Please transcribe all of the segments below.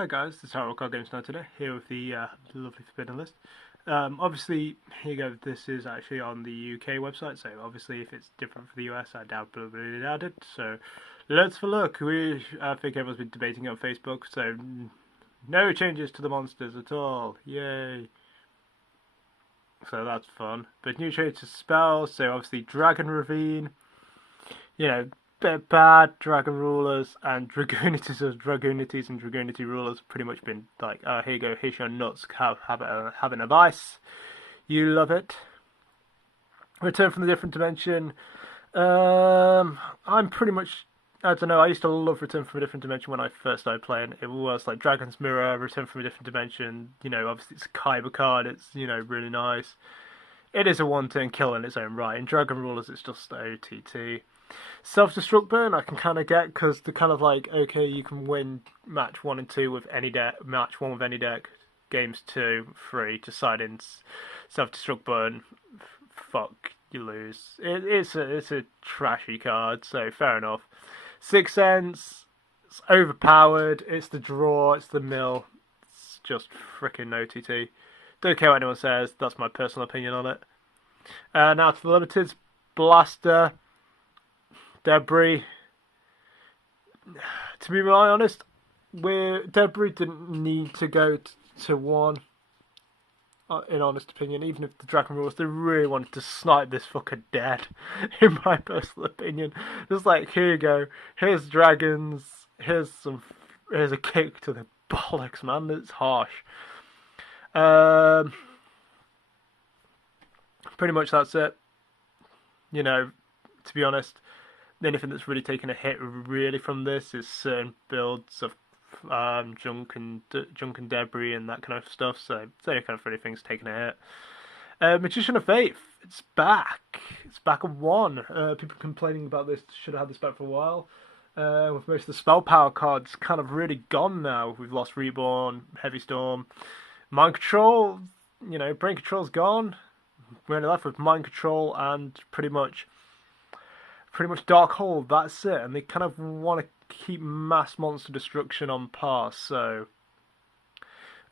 Hi guys, this is Harold Card Games Now today, here with the lovely Forbidden List. Obviously, here you go, this is actually on the UK website, so obviously if it's different for the US, I probably doubt it. So let's have a look. I think everyone's been debating it on Facebook, so no changes to the monsters at all. Yay. So that's fun. But new changes to spells, so obviously Dragon Ravine, you know, bit bad dragon rulers and dragonities and dragonity rulers have pretty much been like, oh, here you go, here's your nuts, have an advice, you love it. Return from the different dimension. I'm pretty much, I don't know, I used to love Return from a Different Dimension when I first started playing. It was like Dragon's Mirror, Return from a Different Dimension, obviously it's a Kaiba card, it's, really nice. It is a one-turn kill in its own right. In Dragon Rulers, it's just OTT. Self-destruct burn I can kind of get because they're kind of like, okay, you can win match 1 and 2 with any deck, match 1 with any deck, games 2 free to side in self-destruct burn. Fuck, you lose. It's a trashy card, so fair enough. Sixth Sense, it's overpowered, it's the draw, it's the mill, it's just freaking OTT. Don't care what anyone says, that's my personal opinion on it. Now to the limiteds, Blaster, Debris. To be really honest, Debris didn't need to go to 1. In honest opinion, even if the Dragon Rules, they really wanted to snipe this fucker dead. In my personal opinion, just like, here you go, here's dragons, here's a kick to the bollocks, man. It's harsh. Pretty much that's it. To be honest, the only thing that's really taken a hit really from this is certain builds of junk and debris and that kind of stuff. So it's only kind of really things taking a hit. Magician of Faith, it's back. It's back at 1. People complaining about this should have had this back for a while. With most of the spell power cards kind of really gone now. We've lost Reborn, Heavy Storm, Mind Control. Brain Control's gone. We're only left with Mind Control and pretty much Dark Hold. That's it. And they kind of want to keep mass monster destruction on par. So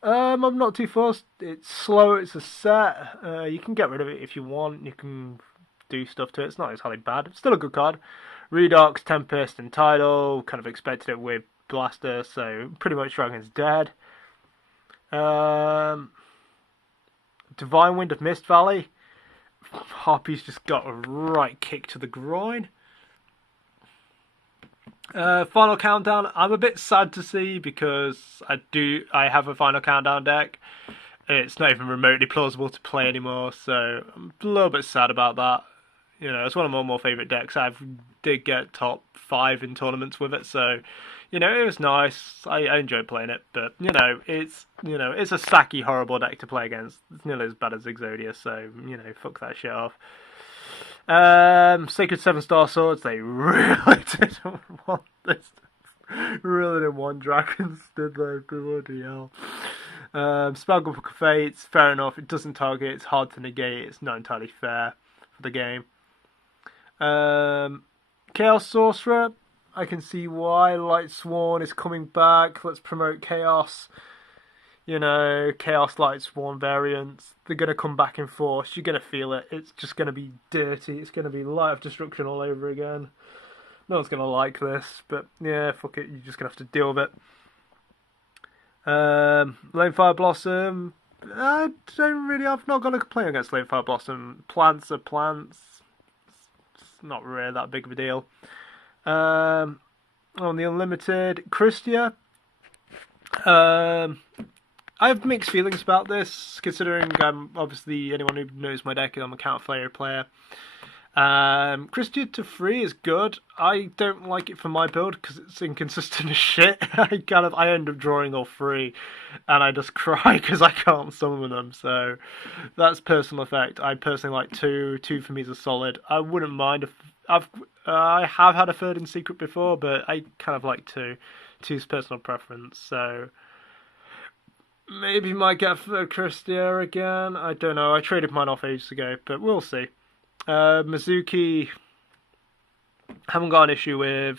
I'm not too fussed. It's slow. It's a set. You can get rid of it if you want. You can do stuff to it. It's not entirely bad. It's still a good card. Redox, Tempest, and Tidal. Kind of expected it with Blaster. So pretty much Dragon's dead. Divine Wind of Mist Valley. Harpy's just got a right kick to the groin. Final Countdown, I'm a bit sad to see because I have a Final Countdown deck. It's not even remotely plausible to play anymore, so I'm a little bit sad about that. It's one of my more favourite decks. I did get top 5 in tournaments with it, so it was nice. I enjoyed playing it, but it's a sacky, horrible deck to play against. It's nearly as bad as Exodia, so fuck that shit off. Sacred 7-Star Swords, they really didn't want this. Really didn't want dragons, did they? Bloody hell. Spellbook of Fates, fair enough. It doesn't target, it's hard to negate, it's not entirely fair for the game. Chaos Sorcerer, I can see why. Light Sworn is coming back. Let's promote Chaos. Chaos Light Sworn variants. They're going to come back in force. You're going to feel it. It's just going to be dirty. It's going to be Light of Destruction all over again. No one's going to like this, but yeah, fuck it. You're just going to have to deal with it. Lanefire Blossom. I'm not going to complain against Lanefire Blossom. Plants are plants. It's not really that big of a deal. On the Unlimited, Christia. I have mixed feelings about this, considering obviously anyone who knows my deck, I'm a counter player. Christia to 3 is good. I don't like it for my build because it's inconsistent as shit. I end up drawing all 3, and I just cry because I can't summon them. So that's personal effect. I personally like 2. 2 for me is a solid. I wouldn't mind if I have had a 3rd in secret before, but I kind of like 2. 2's personal preference. So maybe might get Christia again. I don't know. I traded mine off ages ago, but we'll see. Mizuki, haven't got an issue with.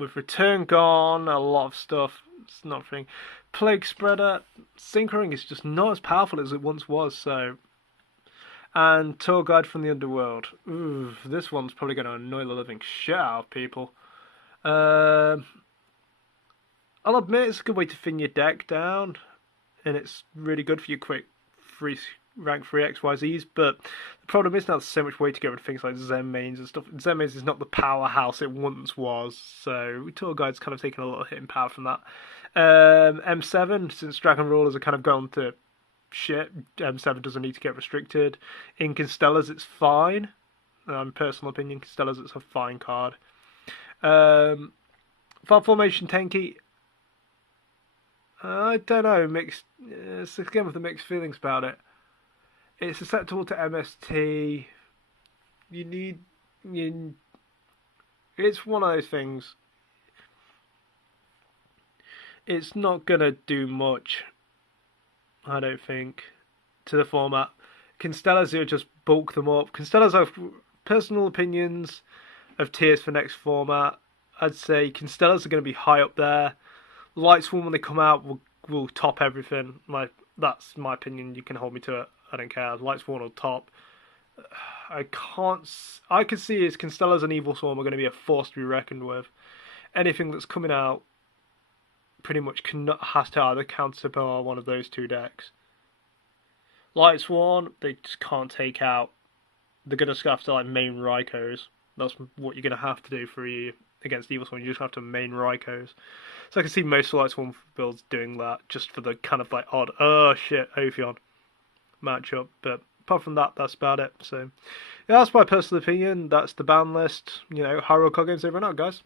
with Return gone, a lot of stuff. It's not a thing. Plague Spreader, Synchroing is just not as powerful as it once was. So, and Tour Guide from the Underworld. Ooh, this one's probably going to annoy the living shit out of people. I'll admit it's a good way to thin your deck down, and it's really good for your quick free rank 3 XYZs, but the problem is now there's so much way to get rid of things like Zen mains and stuff. Zen mains is not the powerhouse it once was, so Tour Guide's kind of taken a little hit in power from that. M7, since Dragon Rulers are kind of gone to shit, M7 doesn't need to get restricted. In Constellas, it's fine. Personal opinion, Constellas, it's a fine card. Far Formation Tenki, I don't know, mixed. It's again with the mixed feelings about it. It's susceptible to MST. It's one of those things. It's not gonna do much, I don't think, to the format. Constellas will just bulk them up. Constellas have personal opinions of tiers for next format. I'd say Constellas are going to be high up there. Lightsworn when they come out will top everything. That's my opinion. You can hold me to it. I don't care. Lightsworn will top. I can see is Constellas and Evilswarm are going to be a force to be reckoned with. Anything that's coming out pretty much has to either counterpower one of those two decks. Lightsworn, they just can't take out. They're going to have to like main Rykos. That's what you're going to have to do for you against Evilswarm. You just have to main Rykos. So I can see most Lightsworn builds doing that just for the kind of like odd, oh shit, Ophion matchup. But apart from that, that's about it. So yeah, that's my personal opinion. That's the ban list. Hyrule Card Games over and out, guys.